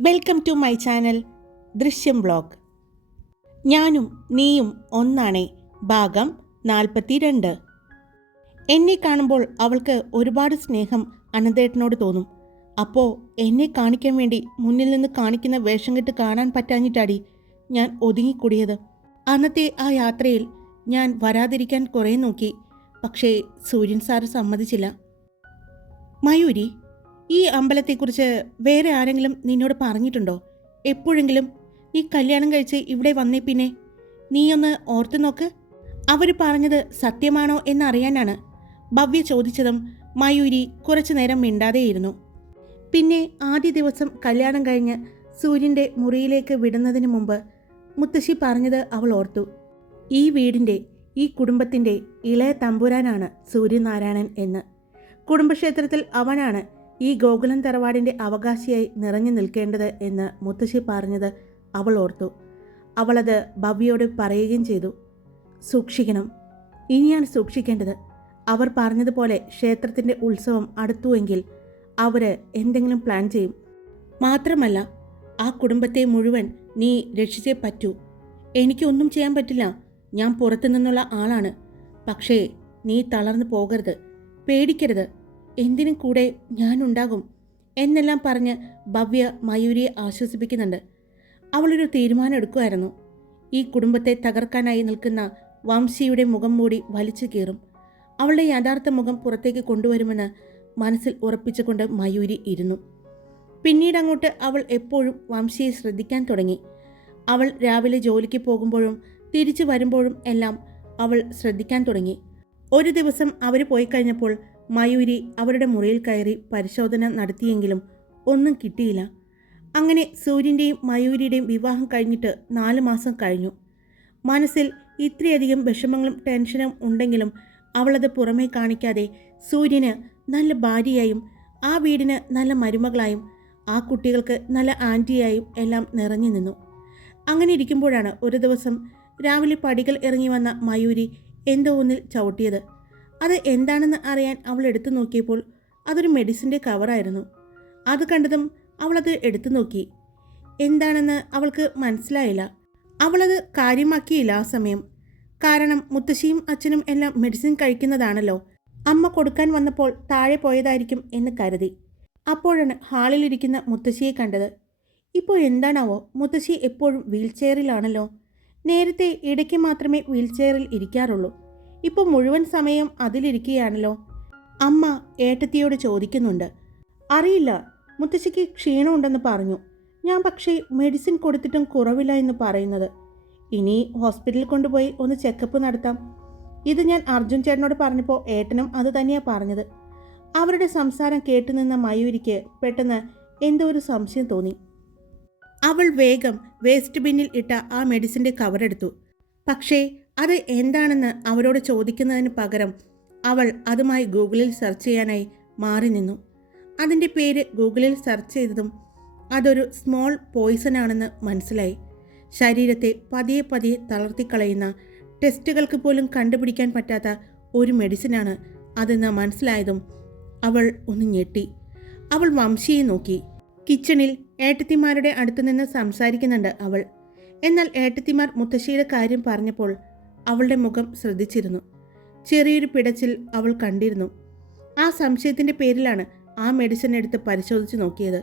Welcome to my channel Drishyam blog. ഞാനും നീയും ഒന്നാണേ ഭാഗം നാൽപ്പത്തിരണ്ട്. എന്നെ കാണുമ്പോൾ അവൾക്ക് ഒരുപാട് സ്നേഹം അനന്തേട്ടനോട് തോന്നും. അപ്പോൾ എന്നെ കാണിക്കാൻ വേണ്ടി മുന്നിൽ നിന്ന് കാണിക്കുന്ന വേഷം കെട്ട് കാണാൻ പറ്റാഞ്ഞിട്ടാടി ഞാൻ ഒതുങ്ങിക്കൂടിയത്. അന്നത്തെ ആ യാത്രയിൽ ഞാൻ വരാതിരിക്കാൻ കുറേ നോക്കി. പക്ഷേ സൂര്യൻ സാറ് സമ്മതിച്ചില്ല. മയൂരി ഈ അമ്പലത്തെക്കുറിച്ച് വേറെ ആരെങ്കിലും നിന്നോട് പറഞ്ഞിട്ടുണ്ടോ? എപ്പോഴെങ്കിലും നീ കല്യാണം കഴിച്ച് ഇവിടെ വന്നേ പിന്നെ. നീയൊന്ന് ഓർത്തു നോക്ക്. അവർ പറഞ്ഞത് സത്യമാണോ എന്നറിയാനാണ്. ഭവ്യ ചോദിച്ചതും മയൂരി കുറച്ചു നേരം മിണ്ടാതെയിരുന്നു. പിന്നെ ആദ്യ ദിവസം കല്യാണം കഴിഞ്ഞ് സൂര്യന്റെ മുറിയിലേക്ക് വിടുന്നതിന് മുമ്പ് മുത്തശ്ശി പറഞ്ഞത് അവൾ ഓർത്തു. ഈ വീടിന്റെ ഈ കുടുംബത്തിന്റെ ഇളയ തമ്പുരാനാണ് സൂര്യനാരായണൻ എന്ന്. കുടുംബക്ഷേത്രത്തിൽ അവനാണ് ഈ ഗോകുലം തറവാടിന്റെ അവകാശിയായി നിറഞ്ഞു നിൽക്കേണ്ടത് എന്ന് മുത്തശ്ശി പറഞ്ഞത് അവൾ ഓർത്തു. അവളത് ഭവ്യയോട് പറയുകയും ചെയ്തു. സൂക്ഷിക്കണം. ഇനിയാണ് സൂക്ഷിക്കേണ്ടത്. അവർ പറഞ്ഞതുപോലെ ക്ഷേത്രത്തിന്റെ ഉത്സവം അടുത്തുവെങ്കിൽ അവർ എന്തെങ്കിലും പ്ലാൻ ചെയ്യും. മാത്രമല്ല ആ കുടുംബത്തെ മുഴുവൻ നീ രക്ഷിച്ചേ പറ്റൂ. എനിക്കൊന്നും ചെയ്യാൻ പറ്റില്ല. ഞാൻ പുറത്തു നിന്നുള്ള ആളാണ്. പക്ഷേ നീ തളർന്നു പോകരുത്. പേടിക്കരുത്. എന്തിനും കൂടെ ഞാനുണ്ടാകും എന്നെല്ലാം പറഞ്ഞ് ഭവ്യ മയൂരിയെ ആശ്വസിപ്പിക്കുന്നുണ്ട്. അവളൊരു തീരുമാനം എടുക്കുമായിരുന്നു ഈ കുടുംബത്തെ തകർക്കാനായി നിൽക്കുന്ന വംശിയുടെ മുഖം മൂടി വലിച്ചു കീറും. അവളുടെ യഥാർത്ഥ മുഖം പുറത്തേക്ക് കൊണ്ടുവരുമെന്ന് മനസ്സിൽ ഉറപ്പിച്ചുകൊണ്ട് മയൂരി ഇരുന്നു. പിന്നീട് അങ്ങോട്ട് അവൾ എപ്പോഴും വംശിയെ ശ്രദ്ധിക്കാൻ തുടങ്ങി. അവൾ രാവിലെ ജോലിക്ക് പോകുമ്പോഴും തിരിച്ചു വരുമ്പോഴും എല്ലാം അവൾ ശ്രദ്ധിക്കാൻ തുടങ്ങി. ഒരു ദിവസം അവർ പോയി കഴിഞ്ഞപ്പോൾ മയൂരി അവരുടെ മുറിയിൽ കയറി പരിശോധന നടത്തിയെങ്കിലും ഒന്നും കിട്ടിയില്ല. അങ്ങനെ സൂര്യന്റെയും മയൂരിയുടെയും വിവാഹം കഴിഞ്ഞിട്ട് നാല് മാസം കഴിഞ്ഞു. മനസ്സിൽ ഇത്രയധികം വിഷമങ്ങളും ടെൻഷനും ഉണ്ടെങ്കിലും അവളത് പുറമേ കാണിക്കാതെ സൂര്യന് നല്ല ഭാര്യയായും ആ വീടിന് നല്ല മരുമകളായും ആ കുട്ടികൾക്ക് നല്ല ആന്റിയായും എല്ലാം നിറഞ്ഞു നിന്നു. അങ്ങനെ ഇരിക്കുമ്പോഴാണ് ഒരു ദിവസം രാവിലെ പടികൾ ഇറങ്ങി വന്ന മയൂരി എന്തോ ഒന്നിൽ ചവിട്ടിയത്. അത് എന്താണെന്ന് അറിയാൻ അവൾ എടുത്തു നോക്കിയപ്പോൾ അതൊരു മെഡിസിന്റെ കവറായിരുന്നു അത് കണ്ടതും അവളത് എടുത്തു നോക്കി. എന്താണെന്ന് അവൾക്ക് മനസ്സിലായില്ല. അവളത് കാര്യമാക്കിയില്ല ആ സമയം. കാരണം മുത്തശ്ശിയും അച്ഛനും എല്ലാം മെഡിസിൻ കഴിക്കുന്നതാണല്ലോ. അമ്മ കൊടുക്കാൻ വന്നപ്പോൾ താഴെ പോയതായിരിക്കും എന്ന് കരുതി. അപ്പോഴാണ് ഹാളിലിരിക്കുന്ന മുത്തശ്ശിയെ കണ്ടത്. ഇപ്പോൾ എന്താണാവോ? മുത്തശ്ശി എപ്പോഴും വീൽ ചെയറിലാണല്ലോ നേരത്തെ ഇടയ്ക്ക് മാത്രമേ വീൽ ചെയറിൽ ഇരിക്കാറുള്ളൂ. ഇപ്പോൾ മുഴുവൻ സമയം അതിലിരിക്കുകയാണല്ലോ? അമ്മ ഏട്ടത്തിയോട് ചോദിക്കുന്നുണ്ട്. അറിയില്ല മുത്തശ്ശിക്ക് ക്ഷീണമുണ്ടെന്ന് പറഞ്ഞു. ഞാൻ പക്ഷേ മെഡിസിൻ കൊടുത്തിട്ടും കുറവില്ല എന്ന് പറയുന്നത്. ഇനി ഹോസ്പിറ്റലിൽ കൊണ്ടുപോയി ഒന്ന് ചെക്കപ്പ് നടത്താം. ഇത് ഞാൻ അർജുൻ ചേട്ടനോട് പറഞ്ഞപ്പോൾ ഏട്ടനും അത് തന്നെയാണ് പറഞ്ഞത്. അവരുടെ സംസാരം കേട്ടുനിന്ന മയൂരിക്ക് പെട്ടെന്ന് എന്തോ ഒരു സംശയം തോന്നി. അവൾ വേഗം വേസ്റ്റ് ബിന്നിൽ ഇട്ട ആ മെഡിസിന്റെ കവറെടുത്തു പക്ഷേ അത് എന്താണെന്ന് അവരോട് ചോദിക്കുന്നതിന് പകരം അവൾ അതുമായി ഗൂഗിളിൽ സെർച്ച് ചെയ്യാനായി മാറി നിന്നു. അതിന്റെ പേര് ഗൂഗിളിൽ സെർച്ച് ചെയ്തതും അതൊരു സ്മോൾ പോയിസൺ ആണെന്ന് മനസ്സിലായി. ശരീരത്തെ പതിയെ പതിയെ തളർത്തിക്കളയുന്ന ടെസ്റ്റുകൾക്ക് പോലും കണ്ടുപിടിക്കാൻ പറ്റാത്ത ഒരു മെഡിസിനാണ് അതെന്ന് മനസ്സിലായതും അവൾ ഒന്ന് ഞെട്ടി. അവൾ വംശിയെ നോക്കി. കിച്ചണിൽ ഏട്ടത്തിമാരുടെ അടുത്തു നിന്ന് സംസാരിക്കുന്നുണ്ട് അവൾ. എന്നാൽ ഏട്ടത്തിമാർ മുത്തശ്ശിയുടെ കാര്യം പറഞ്ഞപ്പോൾ അവളുടെ മുഖം ശ്രദ്ധിച്ചിരുന്നു. ചെറിയൊരു പിടച്ചിൽ അവൾ കണ്ടിരുന്നു. ആ സംശയത്തിന്റെ പേരിലാണ് ആ മെഡിസിൻ എടുത്ത് പരിശോധിച്ച് നോക്കിയത്.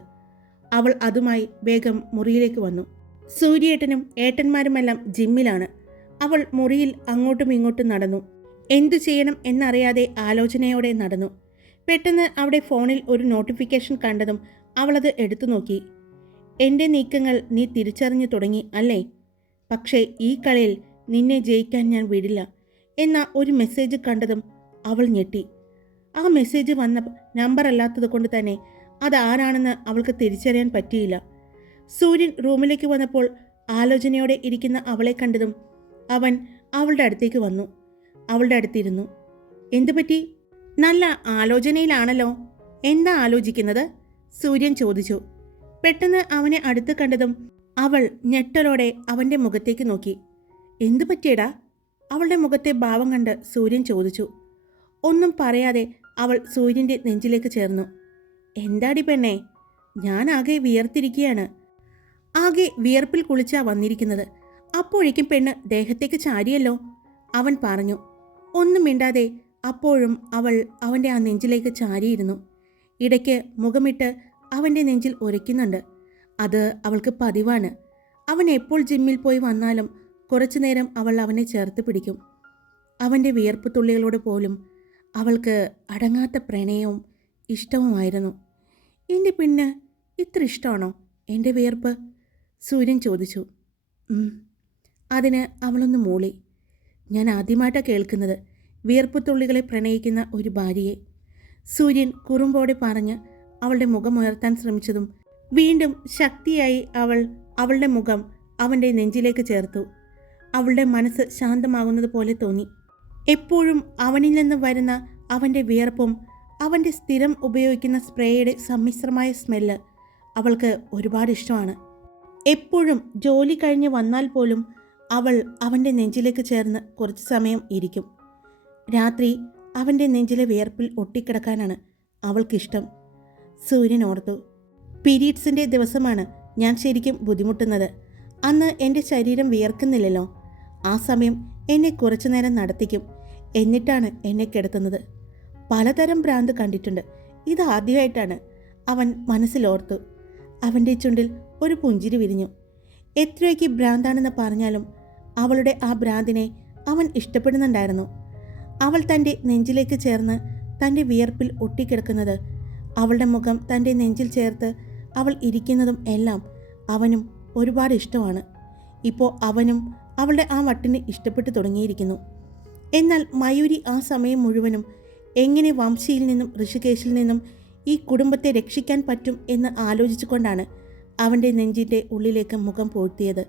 അവൾ അതുമായി വേഗം മുറിയിലേക്ക് വന്നു. സൂര്യേട്ടനും ഏട്ടന്മാരുമെല്ലാം ജിമ്മിലാണ്. അവൾ മുറിയിൽ അങ്ങോട്ടും ഇങ്ങോട്ടും നടന്നു. എന്തു ചെയ്യണം എന്നറിയാതെ ആലോചനയോടെ നടന്നു. പെട്ടെന്ന് അവിടെ ഫോണിൽ ഒരു നോട്ടിഫിക്കേഷൻ കണ്ടതും അവളത് എടുത്തു നോക്കി. എന്റെ നീക്കങ്ങൾ നീ തിരിച്ചറിഞ്ഞു തുടങ്ങി അല്ലേ? പക്ഷേ ഈ കളിയിൽ നിന്നെ ജയിക്കാൻ ഞാൻ വിടില്ല എന്ന ഒരു മെസ്സേജ് കണ്ടതും അവൾ ഞെട്ടി. ആ മെസ്സേജ് വന്ന നമ്പർ അല്ലാത്തത് കൊണ്ട് തന്നെ അതാരാണെന്ന് അവൾക്ക് തിരിച്ചറിയാൻ പറ്റിയില്ല. സൂര്യൻ റൂമിലേക്ക് വന്നപ്പോൾ ആലോചനയോടെ ഇരിക്കുന്ന അവളെ കണ്ടതും അവൻ അവളുടെ അടുത്തേക്ക് വന്നു. അവളുടെ അടുത്തിരുന്നു. എന്തുപറ്റി നല്ല ആലോചനയിലാണല്ലോ. എന്താ ആലോചിക്കുന്നത്? സൂര്യൻ ചോദിച്ചു. പെട്ടെന്ന് അവനെ അടുത്ത് കണ്ടതും അവൾ ഞെട്ടലോടെ അവന്റെ മുഖത്തേക്ക് നോക്കി. എന്തു പറ്റിയടാ? അവളുടെ മുഖത്തെ ഭാവം കണ്ട് സൂര്യൻ ചോദിച്ചു. ഒന്നും പറയാതെ അവൾ സൂര്യന്റെ നെഞ്ചിലേക്ക് ചേർന്നു. എന്താടി പെണ്ണേ? ഞാൻ ആകെ വിയർത്തിരിക്കുകയാണ്. ആകെ വിയർപ്പിൽ കുളിച്ചാ വന്നിരിക്കുന്നത്. അപ്പോഴേക്കും പെണ്ണ് ദേഹത്തേക്ക് ചാരിയല്ലോ. അവൻ പറഞ്ഞു. ഒന്നും മിണ്ടാതെ അപ്പോഴും അവൾ അവന്റെ ആ നെഞ്ചിലേക്ക് ചാരിയിരുന്നു. ഇടയ്ക്ക് മുഖമിട്ട് അവന്റെ നെഞ്ചിൽ ഉരയ്ക്കുന്നുണ്ട് അത് അവൾക്ക് പതിവാണ്. അവൻ എപ്പോൾ ജിമ്മിൽ പോയി വന്നാലും കുറച്ചു നേരം അവൾ അവനെ ചേർത്ത് പിടിക്കും. അവന്റെ വിയർപ്പ് തുള്ളികളോട് പോലും അവൾക്ക് അടങ്ങാത്ത പ്രണയവും ഇഷ്ടവുമായിരുന്നു. എന്റെ പിന്നെ ഇത്ര ഇഷ്ടമാണോ? എന്റെ വിയർപ്പ്? സൂര്യൻ ചോദിച്ചു. അതിന് അവളൊന്ന് മൂളി. ഞാൻ ആദ്യമായിട്ടാണ് കേൾക്കുന്നത് വിയർപ്പ് തുള്ളികളെ പ്രണയിക്കുന്ന ഒരു ഭാര്യയെ. സൂര്യൻ കുറുമ്പോടെ പറഞ്ഞ് അവളുടെ മുഖമുയർത്താൻ ശ്രമിച്ചതും വീണ്ടും ശക്തിയായി അവൾ അവളുടെ മുഖം അവന്റെ നെഞ്ചിലേക്ക് ചേർത്തു. അവളുടെ മനസ്സ് ശാന്തമാകുന്നത് പോലെ തോന്നി. എപ്പോഴും അവനിൽ നിന്ന് വരുന്ന അവന്റെ വിയർപ്പും അവന്റെ സ്ഥിരം ഉപയോഗിക്കുന്ന സ്പ്രേയുടെ സമ്മിശ്രമായ സ്മെല്ല് അവൾക്ക് ഒരുപാട് ഇഷ്ടമാണ്. എപ്പോഴും ജോലി കഴിഞ്ഞ് വന്നാൽ പോലും അവൾ അവന്റെ നെഞ്ചിലേക്ക് ചേർന്ന് കുറച്ച് സമയം ഇരിക്കും. രാത്രി അവന്റെ നെഞ്ചിലെ വിയർപ്പിൽ ഒട്ടിക്കിടക്കാനാണ് അവൾക്കിഷ്ടം. സൂര്യൻ ഓർത്തു പീരീഡ്സിന്റെ ദിവസമാണ്. ഞാൻ ശരിക്കും ബുദ്ധിമുട്ടുന്നത്. അന്ന് എന്റെ ശരീരം വിയർക്കുന്നില്ലല്ലോ. ആ സമയം എന്നെ കുറച്ചു നേരം നടത്തിക്കും. എന്നിട്ടാണ് എന്നെ കിടത്തുന്നത്. പലതരം ഭ്രാന്ത് കണ്ടിട്ടുണ്ട്. ഇത് ആദ്യമായിട്ടാണ്. അവൻ മനസ്സിലോർത്തു അവന്റെ ചുണ്ടിൽ ഒരു പുഞ്ചിരി വിരിഞ്ഞു. എത്രയൊക്കെ ഭ്രാന്താണെന്ന് പറഞ്ഞാലും അവളുടെ ആ ഭ്രാന്തിനെ അവൻ ഇഷ്ടപ്പെടുന്നുണ്ടായിരുന്നു. അവൾ തന്റെ നെഞ്ചിലേക്ക് ചേർന്ന് തന്റെ വിയർപ്പിൽ ഒട്ടിക്കിടക്കുന്നത് അവളുടെ മുഖം തന്റെ നെഞ്ചിൽ ചേർത്ത് അവൾ ഇരിക്കുന്നതും എല്ലാം അവനും ഒരുപാട് ഇഷ്ടമാണ്. ഇപ്പോൾ അവനും അവളുടെ ആ വട്ടിന് ഇഷ്ടപ്പെട്ടു തുടങ്ങിയിരിക്കുന്നു. എന്നാൽ മയൂരി ആ സമയം മുഴുവനും എങ്ങനെ വംശിയിൽ നിന്നും ഋഷികേശിൽ നിന്നും ഈ കുടുംബത്തെ രക്ഷിക്കാൻ പറ്റും എന്ന് ആലോചിച്ചുകൊണ്ടാണ് അവന്റെ നെഞ്ചിന്റെ ഉള്ളിലേക്ക് മുഖം പൂഴ്ത്തിയത്.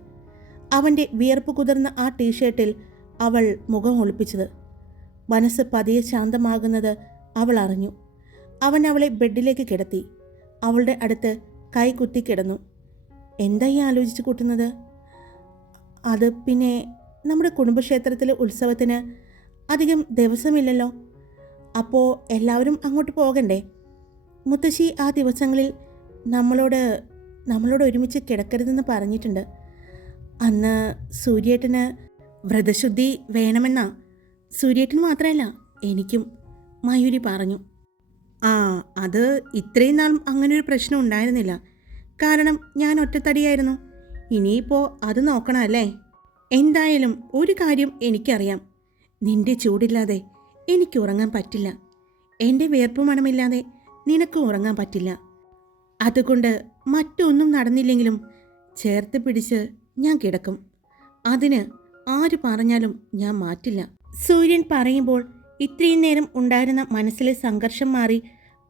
അവന്റെ വിയർപ്പ് കുതിർന്ന ആ ടീഷർട്ടിൽ അവൾ മുഖം ഒളിപ്പിച്ചത്. മനസ്സ് പതിയെ ശാന്തമാകുന്നത് അവൾ അറിഞ്ഞു. അവൻ അവളെ ബെഡിലേക്ക് കിടത്തി. അവളുടെ അടുത്ത് കൈ കുത്തി കിടന്നു. എന്തായി ആലോചിച്ച് കൂട്ടുന്നത്? അത് പിന്നെ നമ്മുടെ കുടുംബക്ഷേത്രത്തിലെ ഉത്സവത്തിന് അധികം ദിവസമില്ലല്ലോ. അപ്പോൾ എല്ലാവരും അങ്ങോട്ട് പോകണ്ടേ? മുത്തശ്ശി ആ ദിവസങ്ങളിൽ നമ്മളോട് നമ്മളോട് ഒരുമിച്ച് കിടക്കരുതെന്ന് പറഞ്ഞിട്ടുണ്ട്. അന്ന് സൂര്യേട്ടന് വ്രതശുദ്ധി വേണമെന്നാ. സൂര്യേട്ടന് മാത്രമല്ല എനിക്കും മയൂരി പറഞ്ഞു. ആ അത് ഇത്രയും നാളും അങ്ങനെ ഒരു പ്രശ്നം ഉണ്ടായിരുന്നില്ല. കാരണം ഞാൻ ഒറ്റത്തടിയായിരുന്നു. ഇനിയിപ്പോൾ അത് നോക്കണം അല്ലേ എന്തായാലും ഒരു കാര്യം എനിക്കറിയാം. നിന്റെ ചൂടില്ലാതെ എനിക്ക് ഉറങ്ങാൻ പറ്റില്ല. എന്റെ വേർപ്പ് മണമില്ലാതെ നിനക്ക് ഉറങ്ങാൻ പറ്റില്ല. അതുകൊണ്ട് മറ്റൊന്നും നടന്നില്ലെങ്കിലും ചേർത്ത് പിടിച്ച് ഞാൻ കിടക്കും. അതിന് ആര് പറഞ്ഞാലും ഞാൻ മാറ്റില്ല. സൂര്യൻ പറയുമ്പോൾ ഇത്രയും നേരം ഉണ്ടായിരുന്ന മനസ്സിലെ സംഘർഷം മാറി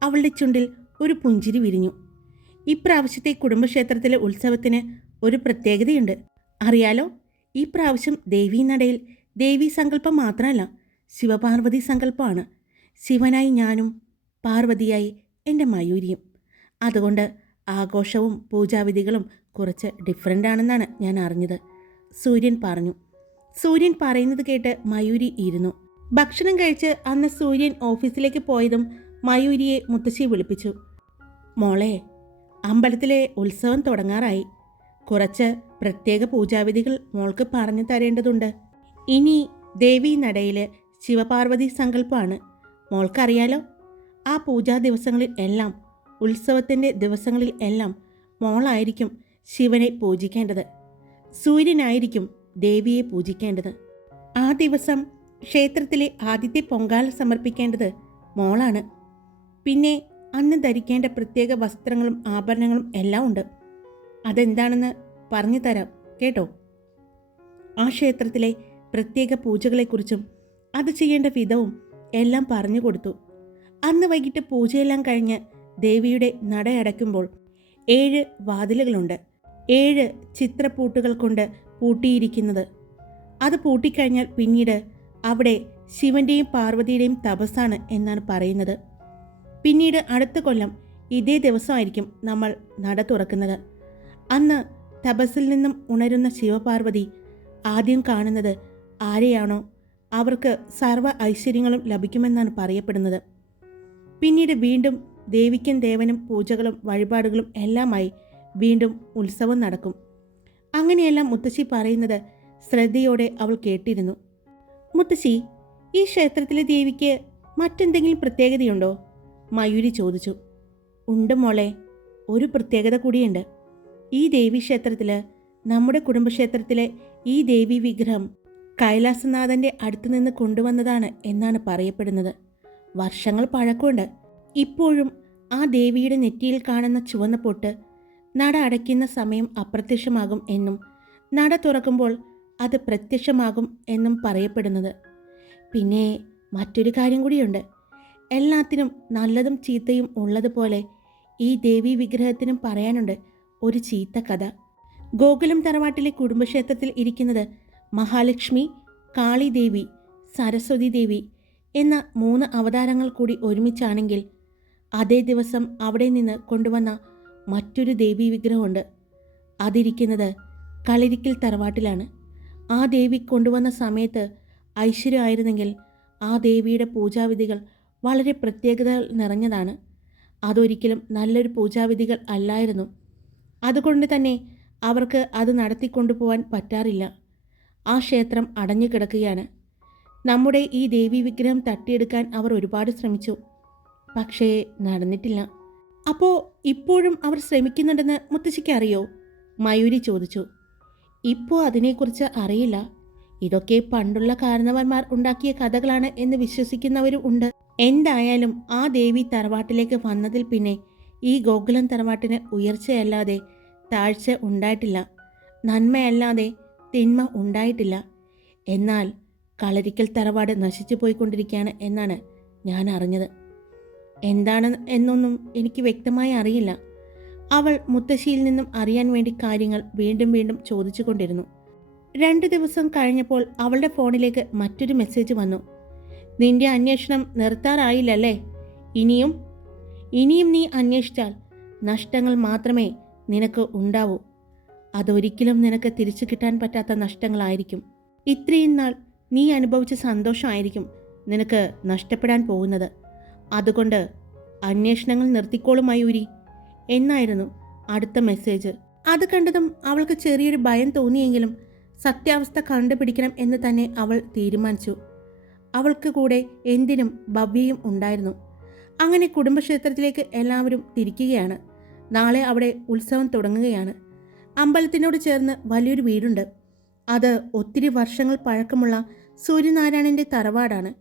അവളുടെ ചുണ്ടിൽ ഒരു പുഞ്ചിരി വിരിഞ്ഞു. ഇപ്രാവശ്യത്തെ കുടുംബക്ഷേത്രത്തിലെ ഉത്സവത്തിന് ഒരു പ്രത്യേകതയുണ്ട്. അറിയാലോ ഈ പ്രാവശ്യം ദേവീനടയിൽ ദേവീ സങ്കല്പം മാത്രമല്ല ശിവപാർവതി സങ്കല്പമാണ്. ശിവനായി ഞാനും പാർവതിയായി എന്റെ മയൂരിയും. അതുകൊണ്ട് ആഘോഷവും പൂജാവിധികളും കുറച്ച് ഡിഫറെന്റ് ആണെന്നാണ് ഞാൻ അറിഞ്ഞത്. സൂര്യൻ പറഞ്ഞു. സൂര്യൻ പറയുന്നത് കേട്ട് മയൂരി ഇരുന്നു. ഭക്ഷണം കഴിച്ച് അന്ന് സൂര്യൻ ഓഫീസിലേക്ക് പോയതും മയൂരിയെ മുത്തശ്ശി വിളിപ്പിച്ചു. മോളെ അമ്പലത്തിലെ ഉത്സവം തുടങ്ങാറായി. കുറച്ച് പ്രത്യേക പൂജാവിധികൾ മോൾക്ക് പറഞ്ഞു തരേണ്ടതുണ്ട്. ഇനി ദേവി നടയിൽ ശിവപാർവതി സങ്കല്പമാണ്. മോൾക്കറിയാലോ? ആ പൂജാ ദിവസങ്ങളിൽ എല്ലാം ഉത്സവത്തിന്റെ ദിവസങ്ങളിൽ എല്ലാം മോളായിരിക്കും ശിവനെ പൂജിക്കേണ്ടത്. സൂര്യനായിരിക്കും ദേവിയെ പൂജിക്കേണ്ടത്. ആ ദിവസം ക്ഷേത്രത്തിലെ ആദ്യത്തെ പൊങ്കാല സമർപ്പിക്കേണ്ടത് മോളാണ്. പിന്നെ അന്ന് ധരിക്കേണ്ട പ്രത്യേക വസ്ത്രങ്ങളും ആഭരണങ്ങളും എല്ലാം ഉണ്ട്. അതെന്താണെന്ന് പറഞ്ഞു തരാം കേട്ടോ? ആ ക്ഷേത്രത്തിലെ പ്രത്യേക പൂജകളെക്കുറിച്ചും അത് ചെയ്യേണ്ട വിധവും എല്ലാം പറഞ്ഞു കൊടുത്തു. അന്ന് വൈകിട്ട് പൂജയെല്ലാം കഴിഞ്ഞ് ദേവിയുടെ നടയടയ്ക്കുമ്പോൾ ഏഴ് വാതിലുകളുണ്ട്. ഏഴ് ചിത്രപ്പൂട്ടുകൾ കൊണ്ട് പൂട്ടിയിരിക്കുന്നത്. അത് പൂട്ടിക്കഴിഞ്ഞാൽ പിന്നീട് അവിടെ ശിവന്റെയും പാർവതിയുടെയും തപസ്സാണ് എന്നാണ് പറയുന്നത്. പിന്നീട് അടുത്ത കൊല്ലം ഇതേ ദിവസമായിരിക്കും നമ്മൾ നട തുറക്കുന്നത്. അന്ന് തപസ്സിൽ നിന്നും ഉണരുന്ന ശിവപാർവതി ആദ്യം കാണുന്നത് ആരെയാണോ അവർക്ക് സർവ ഐശ്വര്യങ്ങളും ലഭിക്കുമെന്നാണ് പറയപ്പെടുന്നത്. പിന്നീട് വീണ്ടും ദേവിക്കും ദേവനും പൂജകളും വഴിപാടുകളും എല്ലാമായി വീണ്ടും ഉത്സവം നടക്കും. അങ്ങനെയെല്ലാം മുത്തശ്ശി പറയുന്നത് ശ്രദ്ധയോടെ അവൾ കേട്ടിരുന്നു. മുത്തശ്ശി ഈ ക്ഷേത്രത്തിലെ ദേവിക്ക് മറ്റെന്തെങ്കിലും പ്രത്യേകതയുണ്ടോ? മയൂരി ചോദിച്ചു. ഉണ്ട് മോളെ ഒരു പ്രത്യേകത കൂടിയുണ്ട്. ഈ ദേവി ക്ഷേത്രത്തിൽ നമ്മുടെ കുടുംബക്ഷേത്രത്തിലെ ഈ ദേവി വിഗ്രഹം കൈലാസനാഥന്റെ അടുത്തു നിന്ന് കൊണ്ടുവന്നതാണ് എന്നാണ് പറയപ്പെടുന്നത്. വർഷങ്ങൾ പഴക്കമുണ്ട് ഇപ്പോഴും ആ ദേവിയുടെ നെറ്റിയിൽ കാണുന്ന ചുവന്ന പൊട്ട് നട അടയ്ക്കുന്ന സമയം അപ്രത്യക്ഷമാകും എന്നും നട തുറക്കുമ്പോൾ അത് പ്രത്യക്ഷമാകും എന്നും പറയപ്പെടുന്നത്. പിന്നെ മറ്റൊരു കാര്യം കൂടിയുണ്ട്. എല്ലാത്തിനും നല്ലതും ചീത്തയും ഉള്ളതുപോലെ ഈ ദേവി വിഗ്രഹത്തിനും പറയാനുണ്ട്. ഒരു ചീത്ത കഥ. ഗോകുലം തറവാട്ടിലെ കുടുംബക്ഷേത്രത്തിൽ ഇരിക്കുന്നത് മഹാലക്ഷ്മി കാളിദേവി സരസ്വതി ദേവി എന്ന മൂന്ന് അവതാരങ്ങൾ കൂടി ഒരുമിച്ചാണെങ്കിൽ അതേ ദിവസം അവിടെ നിന്ന് കൊണ്ടുവന്ന മറ്റൊരു ദേവീ വിഗ്രഹമുണ്ട്. അതിരിക്കുന്നത് കളിരിക്കൽ തറവാട്ടിലാണ്. ആ ദേവി കൊണ്ടുവന്ന സമയത്ത് ഐശ്വര്യമായിരുന്നെങ്കിൽ ആ ദേവിയുടെ പൂജാവിധികൾ വളരെ പ്രത്യേകതകൾ നിറഞ്ഞതാണ്. അതൊരിക്കലും നല്ലൊരു പൂജാവിധികൾ അല്ലായിരുന്നു. അതുകൊണ്ട് തന്നെ അവർക്ക് അത് നടത്തിക്കൊണ്ടുപോകാൻ പറ്റാറില്ല. ആ ക്ഷേത്രം അടഞ്ഞു കിടക്കുകയാണ്. നമ്മുടെ ഈ ദേവി വിഗ്രഹം തട്ടിയെടുക്കാൻ അവർ ഒരുപാട് ശ്രമിച്ചു. പക്ഷേ നടന്നിട്ടില്ല. അപ്പോൾ ഇപ്പോഴും അവർ ശ്രമിക്കുന്നുണ്ടെന്ന് മുത്തശ്ശിക്ക് അറിയോ? മയൂരി ചോദിച്ചു. ഇപ്പോൾ അതിനെക്കുറിച്ച് അറിയില്ല. ഇതൊക്കെ പണ്ടുള്ള കാരണവന്മാർ ഉണ്ടാക്കിയ കഥകളാണ് എന്ന് വിശ്വസിക്കുന്നവരും ഉണ്ട്. എന്തായാലും ആ ദേവി തറവാട്ടിലേക്ക് വന്നതിൽ പിന്നെ ഈ ഗോകുലം തറവാട്ടിന് ഉയർച്ചയല്ലാതെ താഴ്ച ഉണ്ടായിട്ടില്ല. നന്മയല്ലാതെ തിന്മ ഉണ്ടായിട്ടില്ല. എന്നാൽ കളരിക്കൽ തറവാട് നശിച്ചു പോയിക്കൊണ്ടിരിക്കുകയാണ് എന്നാണ് ഞാൻ അറിഞ്ഞത്. എന്താണ് എന്നൊന്നും എനിക്ക് വ്യക്തമായി അറിയില്ല. അവൾ മുത്തശ്ശിയിൽ നിന്നും അറിയാൻ വേണ്ടി കാര്യങ്ങൾ വീണ്ടും വീണ്ടും ചോദിച്ചുകൊണ്ടിരുന്നു. രണ്ട് ദിവസം കഴിഞ്ഞപ്പോൾ അവളുടെ ഫോണിലേക്ക് മറ്റൊരു മെസ്സേജ് വന്നു. നിന്റെ അന്വേഷണം നിർത്താറായില്ലല്ലേ? ഇനിയും? ഇനിയും നീ അന്വേഷിച്ചാൽ നഷ്ടങ്ങൾ മാത്രമേ നിനക്ക് ഉണ്ടാവൂ. അതൊരിക്കലും നിനക്ക് തിരിച്ചു കിട്ടാൻ പറ്റാത്ത നഷ്ടങ്ങളായിരിക്കും. ഇത്രയും നാൾ നീ അനുഭവിച്ച സന്തോഷമായിരിക്കും നിനക്ക് നഷ്ടപ്പെടാൻ പോകുന്നത്. അതുകൊണ്ട് അന്വേഷണങ്ങൾ നിർത്തിക്കോളും മയൂരി എന്നായിരുന്നു അടുത്ത മെസ്സേജ്. അത് കണ്ടതും അവൾക്ക് ചെറിയൊരു ഭയം തോന്നിയെങ്കിലും സത്യാവസ്ഥ കണ്ടുപിടിക്കണം എന്ന് തന്നെ അവൾ തീരുമാനിച്ചു. അവൾക്ക് കൂടെ എന്തിനും ഭവ്യയും ഉണ്ടായിരുന്നു. അങ്ങനെ കുടുംബക്ഷേത്രത്തിലേക്ക് എല്ലാവരും തിരിക്കുകയാണ്. നാളെ അവിടെ ഉത്സവം തുടങ്ങുകയാണ്. അമ്പലത്തിനോട് ചേർന്ന് വലിയൊരു വീടുണ്ട്. അത് ഒത്തിരി വർഷങ്ങൾ പഴക്കമുള്ള സൂര്യനാരായണന്റെ തറവാടാണ്.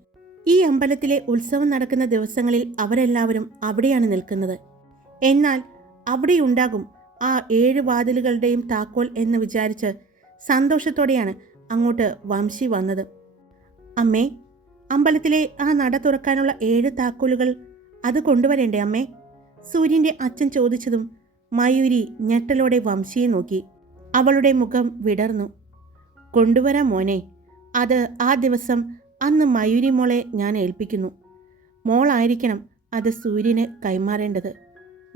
ഈ അമ്പലത്തിലെ ഉത്സവം നടക്കുന്ന ദിവസങ്ങളിൽ അവരെല്ലാവരും അവിടെയാണ് നിൽക്കുന്നത്. എന്നാൽ അവിടെയുണ്ടാകും ആ ഏഴ് വാതിലുകളുടെയും താക്കോൽ എന്ന് വിചാരിച്ച് സന്തോഷത്തോടെയാണ് അങ്ങോട്ട് വംശി വന്നത്. അമ്മേ അമ്പലത്തിലെ ആ നട തുറക്കാനുള്ള ഏഴ് താക്കോലുകൾ അത് കൊണ്ടുവരണ്ടേ അമ്മേ? സൂര്യന്റെ അച്ഛൻ ചോദിച്ചതും മയൂരി ഞെട്ടലോടെ വംശിയെ നോക്കി. അവളുടെ മുഖം വിടർന്നു. കൊണ്ടുവരാം മോനെ. അത് ആ ദിവസം അന്ന് മയൂരി മോളെ ഞാൻ ഏൽപ്പിക്കുന്നു. മോളായിരിക്കണം അത് സൂര്യന് കൈമാറേണ്ടത്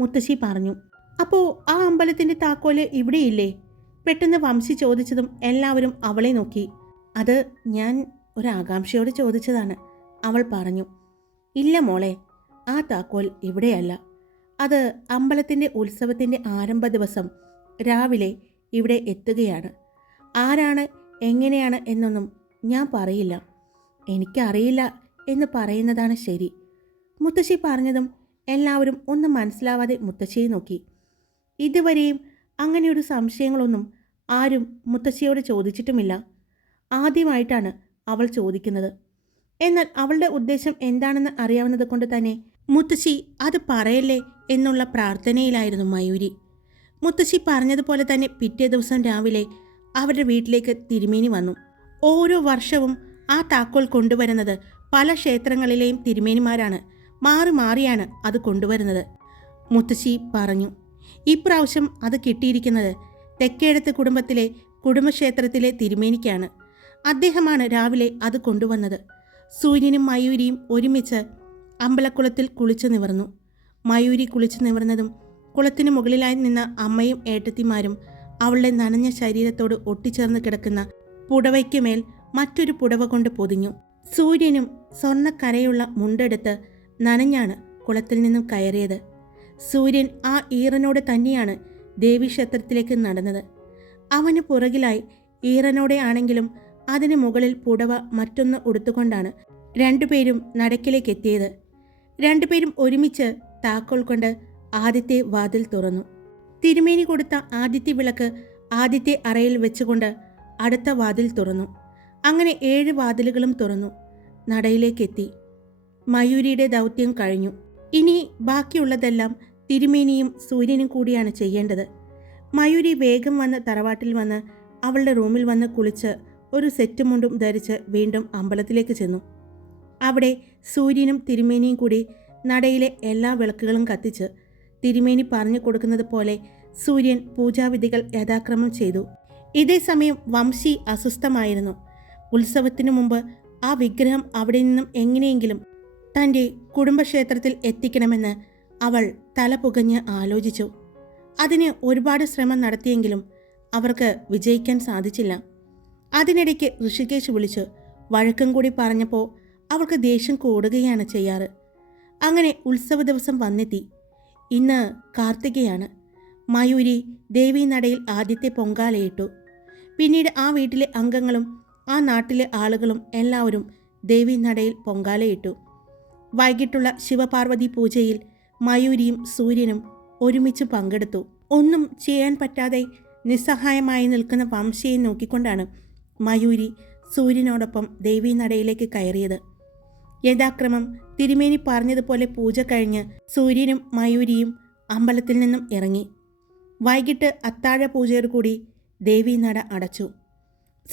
മുത്തശ്ശി പറഞ്ഞു. അപ്പോൾ ആ അമ്പലത്തിന്റെ താക്കോൽ ഇവിടെയില്ലേ? പെട്ടെന്ന് വംശി ചോദിച്ചതും എല്ലാവരും അവളെ നോക്കി. അത് ഞാൻ ഒരാകാംക്ഷയോട് ചോദിച്ചതാണ് അവൾ പറഞ്ഞു. ഇല്ല മോളെ ആ താക്കോൽ ഇവിടെയല്ല. അത് അമ്പലത്തിന്റെ ഉത്സവത്തിന്റെ ആരംഭ ദിവസം രാവിലെ ഇവിടെ എത്തുകയാണ്. ആരാണ് എങ്ങനെയാണ് എന്നൊന്നും ഞാൻ പറയില്ല. എനിക്കറിയില്ല എന്ന് പറയുന്നതാണ് ശരി. മുത്തശ്ശി പറഞ്ഞതും എല്ലാവരും ഒന്നും മനസ്സിലാവാതെ മുത്തശ്ശിയെ നോക്കി. ഇതുവരെയും അങ്ങനെയൊരു സംശയങ്ങളൊന്നും ആരും മുത്തശ്ശിയോട് ചോദിച്ചിട്ടുമില്ല. ആദ്യമായിട്ടാണ് അവൾ ചോദിക്കുന്നത്. എന്നാൽ അവളുടെ ഉദ്ദേശം എന്താണെന്ന് അറിയാവുന്നത് കൊണ്ട് തന്നെ മുത്തശ്ശി അത് പറയല്ലേ എന്നുള്ള പ്രാർത്ഥനയിലായിരുന്നു മയൂരി. മുത്തശ്ശി പറഞ്ഞതുപോലെ തന്നെ പിറ്റേ ദിവസം രാവിലെ അവരുടെ വീട്ടിലേക്ക് തിരുമേനി വന്നു. ഓരോ വർഷവും ആ താക്കോൽ കൊണ്ടുവരുന്നത് പല ക്ഷേത്രങ്ങളിലെയും തിരുമേനിമാരാണ്. മാറി മാറിയാണ് അത് കൊണ്ടുവരുന്നത്. മുത്തശ്ശി പറഞ്ഞു ഇപ്രാവശ്യം അത് കിട്ടിയിരിക്കുന്നത് തെക്കേടത്ത് കുടുംബത്തിലെ കുടുംബക്ഷേത്രത്തിലെ തിരുമേനിക്കാണ്. അദ്ദേഹമാണ് രാവിലെ അത് കൊണ്ടുവന്നത്. സൂര്യനും മയൂരിയും ഒരുമിച്ച് അമ്പലക്കുളത്തിൽ കുളിച്ചു നിവർന്നു. മയൂരി കുളിച്ചു നിവർന്നതും കുളത്തിന് മുകളിലായി നിന്ന അമ്മയും ഏട്ടത്തിമാരും അവളുടെ നനഞ്ഞ ശരീരത്തോട് ഒട്ടിച്ചേർന്ന് കിടക്കുന്ന പുടവയ്ക്ക് മേൽ മറ്റൊരു പുടവ കൊണ്ട് പൊതിഞ്ഞു. സൂര്യനും സ്വർണക്കരയുള്ള മുണ്ടെടുത്ത് നനഞ്ഞാണ് കുളത്തിൽ നിന്നും കയറിയത്. സൂര്യൻ ആ ഈറനോട് തന്നെയാണ് ദേവീക്ഷേത്രത്തിലേക്ക് നടന്നത്. അവന് പുറകിലായി ഈറനോടെ ആണെങ്കിലും അതിന് മുകളിൽ പുടവ മറ്റൊന്ന് ഉടുത്തുകൊണ്ടാണ് രണ്ടുപേരും നടക്കിലേക്ക് എത്തിയത് രണ്ടുപേരും ഒരുമിച്ച് താക്കോൽ കൊണ്ട് ആദ്യത്തെ വാതിൽ തുറന്നു. തിരുമേനി കൊടുത്ത ആദ്യത്തെ വിളക്ക് ആദ്യത്തെ അറയിൽ വെച്ചുകൊണ്ട് അടുത്ത വാതിൽ തുറന്നു. അങ്ങനെ ഏഴ് വാതിലുകളും തുറന്നു. നടയിലേക്കെത്തി. മയൂരിയുടെ ദൗത്യം കഴിഞ്ഞു. ഇനി ബാക്കിയുള്ളതെല്ലാം തിരുമേനിയും സൂര്യനും കൂടിയാണ് ചെയ്യേണ്ടത്. മയൂരി വേഗം വന്ന് തറവാട്ടിൽ വന്ന് അവളുടെ റൂമിൽ വന്ന് കുളിച്ച് ഒരു സെറ്റ് മുണ്ടും ധരിച്ച് വീണ്ടും അമ്പലത്തിലേക്ക് ചെന്നു. സൂര്യനും തിരുമേനിയും കൂടി നടയിലെ എല്ലാ വിളക്കുകളും കത്തിച്ച് തിരുമേനി പറഞ്ഞു കൊടുക്കുന്നത് പോലെ സൂര്യൻ പൂജാവിധികൾ യഥാക്രമം ചെയ്തു. ഇതേ സമയം വംശി അസ്വസ്ഥമായിരുന്നു. ഉത്സവത്തിനു മുമ്പ് ആ വിഗ്രഹം അവിടെ നിന്നും എങ്ങനെയെങ്കിലും തന്റെ കുടുംബക്ഷേത്രത്തിൽ എത്തിക്കണമെന്ന് അവൾ തല പുകഞ്ഞ് ആലോചിച്ചു. അതിന് ഒരുപാട് ശ്രമം നടത്തിയെങ്കിലും അവർക്ക് വിജയിക്കാൻ സാധിച്ചില്ല. അതിനിടയ്ക്ക് ഋഷികേശ് വിളിച്ച് വഴക്കം കൂടി പറഞ്ഞപ്പോൾ അവൾക്ക് ദേഷ്യം കൂടുകയാണ് ചെയ്യാറ്. അങ്ങനെ ഉത്സവ ദിവസം വന്നെത്തി. ഇന്ന് കാർത്തികയാണ്. മയൂരി ദേവി നടയിൽ ആദ്യത്തെ പൊങ്കാലയിട്ടു. പിന്നീട് ആ വീട്ടിലെ അംഗങ്ങളും ആ നാട്ടിലെ ആളുകളും എല്ലാവരും ദേവി നടയിൽ പൊങ്കാലയിട്ടു. വൈകിട്ടുള്ള ശിവപാർവതി പൂജയിൽ മയൂരിയും സൂര്യനും ഒരുമിച്ച് പങ്കെടുത്തു. ഒന്നും ചെയ്യാൻ പറ്റാതെ നിസ്സഹായമായി നിൽക്കുന്ന വംശയെ നോക്കിക്കൊണ്ടാണ് മയൂരി സൂര്യനോടൊപ്പം ദേവീനടയിലേക്ക് കയറിയത്. യഥാക്രമം തിരുമേനി പറഞ്ഞതുപോലെ പൂജ കഴിഞ്ഞ് സൂര്യനും മയൂരിയും അമ്പലത്തിൽ നിന്നും ഇറങ്ങി. വൈകിട്ട് അത്താഴ പൂജയോടുകൂടി ദേവീനട അടച്ചു.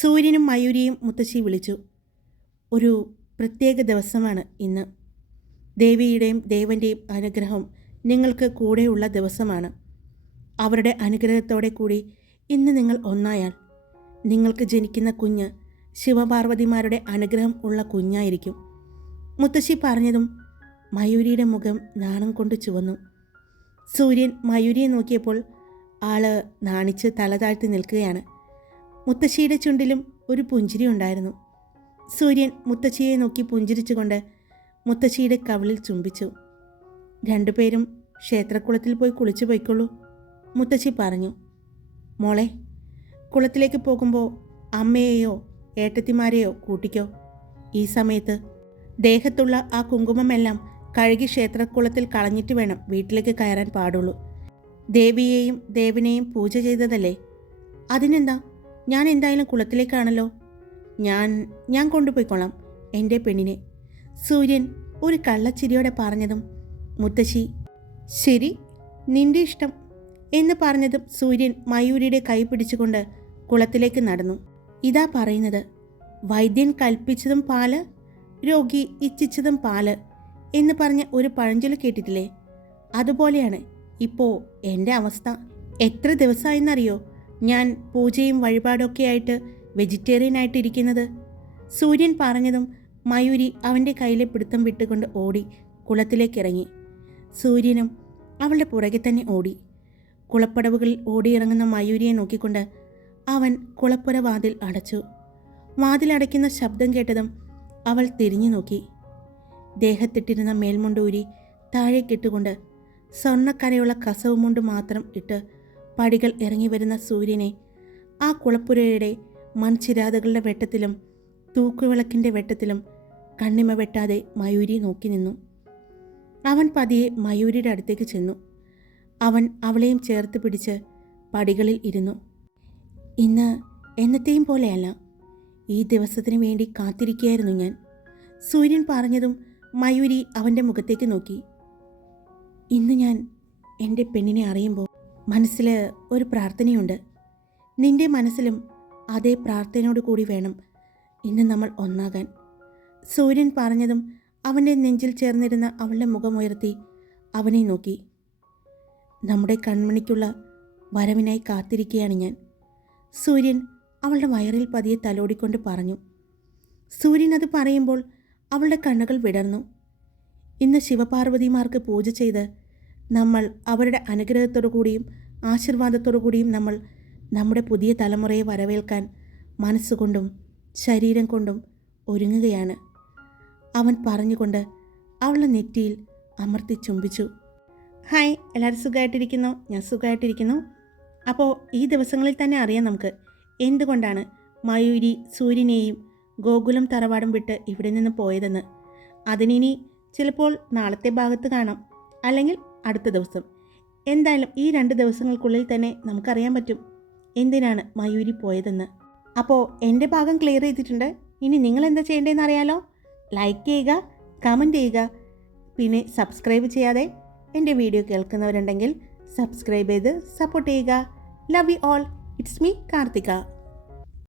സൂര്യനും മയൂരിയും മുത്തശ്ശി വിളിച്ചു. ഒരു പ്രത്യേക ദിവസമാണ് ഇന്ന്. ദേവിയുടെയും ദേവന്റെയും അനുഗ്രഹം നിങ്ങൾക്ക് കൂടെയുള്ള ദിവസമാണ്. അവരുടെ അനുഗ്രഹത്തോടെ കൂടി ഇന്ന് നിങ്ങൾ ഒന്നായാൽ നിങ്ങൾക്ക് ജനിക്കുന്ന കുഞ്ഞ് ശിവപാർവതിമാരുടെ അനുഗ്രഹം ഉള്ള കുഞ്ഞായിരിക്കും. മുത്തശ്ശി പറഞ്ഞതും മയൂരിയുടെ മുഖം നാണം കൊണ്ട് ചുവന്നു. സൂര്യൻ മയൂരിയെ നോക്കിയപ്പോൾ ആൾ നാണിച്ച് തല താഴ്ത്തി നിൽക്കുകയാണ്. മുത്തശ്ശിയുടെ ചുണ്ടിലും ഒരു പുഞ്ചിരി ഉണ്ടായിരുന്നു. സൂര്യൻ മുത്തശ്ശിയെ നോക്കി പുഞ്ചിരിച്ചുകൊണ്ട് മുത്തശ്ശിയുടെ കവിളിൽ ചുംബിച്ചു. രണ്ടുപേരും ക്ഷേത്രക്കുളത്തിൽ പോയി കുളിച്ചു പോയിക്കൊള്ളൂ മുത്തശ്ശി പറഞ്ഞു. മോളെ കുളത്തിലേക്ക് പോകുമ്പോൾ അമ്മയെയോ ഏട്ടത്തിമാരെയോ കൂട്ടിക്കോ. ഈ സമയത്ത് ദേഹത്തുള്ള ആ കുങ്കുമമെല്ലാം കഴുകി ക്ഷേത്രക്കുളത്തിൽ കളഞ്ഞിട്ട് വേണം വീട്ടിലേക്ക് കയറാൻ പാടുള്ളൂ. ദേവിയെയും ദേവനെയും പൂജ ചെയ്തതല്ലേ? അതിനെന്താ? ഞാൻ എന്തായാലും കുളത്തിലേക്കാണല്ലോ? ഞാൻ ഞാൻ കൊണ്ടുപോയിക്കൊള്ളാം എന്റെ പെണ്ണിനെ. സൂര്യൻ ഒരു കള്ളച്ചിരിയോടെ പറഞ്ഞതും മുത്തശ്ശി ശരി നിന്റെ ഇഷ്ടം എന്ന് പറഞ്ഞതും സൂര്യൻ മയൂരിയുടെ കൈ പിടിച്ചുകൊണ്ട് കുളത്തിലേക്ക് നടന്നു. ഇതാ പറയുന്നത് വൈദ്യൻ കൽപ്പിച്ചതും പാൽ രോഗി ഇച്ഛിച്ചതും പാൽ എന്ന് പറഞ്ഞ ഒരു പഴഞ്ചൊൽ കേട്ടിട്ടില്ലേ? അതുപോലെയാണ് ഇപ്പോൾ എന്റെ അവസ്ഥ. എത്ര ദിവസമായെന്നറിയോ? ഞാൻ പൂജയും വഴിപാടൊക്കെ ആയിട്ട് വെജിറ്റേറിയൻ ആയിട്ട് ഇരിക്കുന്നത് സൂര്യൻ പറഞ്ഞതും മയൂരി അവന്റെ കയ്യിലെ പിടുത്തം വിട്ടുകൊണ്ട് ഓടി കുളത്തിലേക്ക് ഇറങ്ങി സൂര്യനും അവളുടെ പുറകെ തന്നെ ഓടി. കുളപ്പടവുകളിൽ ഓടിയിറങ്ങുന്ന മയൂരിയെ നോക്കിക്കൊണ്ട് അവൻ കുളപ്പുര വാതിൽ അടച്ചു. വാതിലടയ്ക്കുന്ന ശബ്ദം കേട്ടതും അവൾ തിരിഞ്ഞു നോക്കി. ദേഹത്തിട്ടിരുന്ന മേൽമുണ്ടൂരി താഴേക്കിട്ടുകൊണ്ട് സ്വർണക്കരയുള്ള കസവ് മുണ്ട് മാത്രം ഇട്ട് പടികൾ ഇറങ്ങി വരുന്ന സൂര്യനെ ആ കുളപ്പുരയുടെ മൺചിരാതകളുടെ വെട്ടത്തിലും തൂക്കുവിളക്കിന്റെ വെട്ടത്തിലും കണ്ണിമ വെട്ടാതെ മയൂരി നോക്കി നിന്നു. അവൻ പതിയെ മയൂരിയുടെ അടുത്തേക്ക് ചെന്നു. അവൻ അവളെയും ചേർത്ത് പിടിച്ച് പടികളിൽ ഇരുന്നു. ഇന്ന് എന്നത്തെയും പോലെയല്ല. ഈ ദിവസത്തിന് വേണ്ടി കാത്തിരിക്കുകയായിരുന്നു ഞാൻ. സൂര്യൻ പറഞ്ഞതും മയൂരി അവന്റെ മുഖത്തേക്ക് നോക്കി. ഇന്ന് ഞാൻ എന്റെ പെണ്ണിനെ അറിയുമ്പോൾ മനസ്സിൽ ഒരു പ്രാർത്ഥനയുണ്ട്. നിന്റെ മനസ്സിലും അതേ പ്രാർത്ഥനയോട് കൂടി വേണം ഇന്ന് നമ്മൾ ഒന്നാകാൻ. സൂര്യൻ പറഞ്ഞതും അവന്റെ നെഞ്ചിൽ ചേർന്നിരുന്ന അവളുടെ മുഖമുയർത്തി അവനെ നോക്കി. നമ്മുടെ കൺമണിക്കുള്ള വരവിനായി കാത്തിരിക്കുകയാണ് ഞാൻ. സൂര്യൻ അവളുടെ വയറിൽ പതിയെ തലോടിക്കൊണ്ട് പറഞ്ഞു. സൂര്യൻ അത് പറയുമ്പോൾ അവളുടെ കണ്ണുകൾ വിടർന്നു. ഇന്ന് ശിവപാർവതിമാർക്ക് പൂജ ചെയ്ത് നമ്മൾ അവരുടെ അനുഗ്രഹത്തോടു കൂടിയും ആശീർവാദത്തോടു കൂടിയും നമ്മൾ നമ്മുടെ പുതിയ തലമുറയെ വരവേൽക്കാൻ മനസ്സുകൊണ്ടും ശരീരം കൊണ്ടും ഒരുങ്ങുകയാണ്. അവൻ പറഞ്ഞുകൊണ്ട് അവളുടെ നെറ്റിയിൽ അമർത്തി ചുംബിച്ചു. ഹായ് എല്ലാവരും സുഖമായിട്ടിരിക്കുന്നു? ഞാൻ സുഖമായിട്ടിരിക്കുന്നു. അപ്പോൾ ഈ ദിവസങ്ങളിൽ തന്നെ അറിയാം നമുക്ക്. എന്തുകൊണ്ടാണ് മയൂരി സൂര്യനെയും ഗോകുലം തറവാടും വിട്ട് ഇവിടെ നിന്ന് പോയതെന്ന്? അതിനിനി ചിലപ്പോൾ നാളത്തെ ഭാഗത്ത് കാണാം അല്ലെങ്കിൽ അടുത്ത ദിവസം. എന്തായാലും ഈ രണ്ട് ദിവസങ്ങൾക്കുള്ളിൽ തന്നെ നമുക്കറിയാൻ പറ്റും എന്തിനാണ് മയൂരി പോയതെന്ന്. അപ്പോൾ എന്റെ ഭാഗം ക്ലിയർ ചെയ്തിട്ടുണ്ട്. ഇനി നിങ്ങൾ എന്താ ചെയ്യേണ്ടതെന്ന് അറിയാലോ? ലൈക്ക് ചെയ്യുക കമന്റ് ചെയ്യുക. പിന്നെ സബ്സ്ക്രൈബ് ചെയ്യാതെ എന്റെ വീഡിയോ കേൾക്കുന്നവരുണ്ടെങ്കിൽ സബ്സ്ക്രൈബ് ചെയ്ത് സപ്പോർട്ട് ചെയ്യുക. Love you all it's me Karthika